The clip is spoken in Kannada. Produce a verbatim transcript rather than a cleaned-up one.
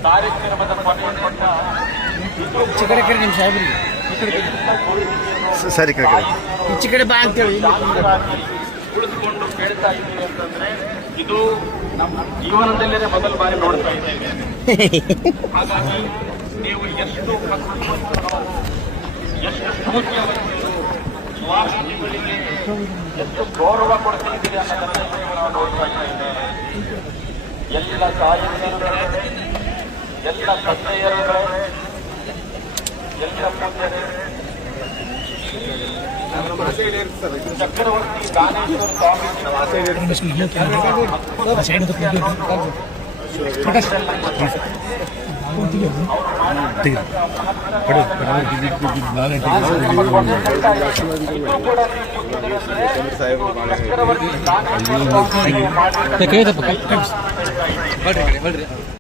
ಕಾರ್ಯಕ್ರಮದ ಕೊನೆಯ ಕೊಟ್ಟ ಈಚೆ ಕಡೆ ಕಡೆ ನಿಮ್ಮ ಸಾಹೇಬ್ರಿಗೆ ಸರಿ ಕಡೆ ಈಚೆ ಕಡೆ ಬಾ ಅಂತೇಳಿ ಉಳಿದುಕೊಂಡು ಕೇಳ್ತಾ ಇದ್ದೀವಿ ಅಂತಂದ್ರೆ ಇದು ನಮ್ಮ ಜೀವನದಲ್ಲೇ ಮೊದಲ ಬಾರಿ ನೋಡ್ತಾ ಇದ್ದೇವೆ. ಹಾಗಾಗಿ ನೀವು ಎಷ್ಟು ಎಷ್ಟು ಸ್ಫೂರ್ತಿಯನ್ನು ಸ್ವಾಮೀಜಿಗಳಿಗೆ ಎಷ್ಟು ಗೌರವ ಕೊಡ್ತಿದ್ದೀರಿ ಅನ್ನೋದನ್ನ ನಾವು ನೋಡ್ತಾ ಇದ್ದೇವೆ. ಎಲ್ಲ ತಾಯಿಯರೇ, ಎಲ್ಲ ತಂದೆಯರೇ, ಎಲ್ಲ ಪೂಜ್ಯರೇ, ಚಕ್ರವರ್ತಿ ದಾನೇಶ್ವರ ಸ್ವಾಮಿ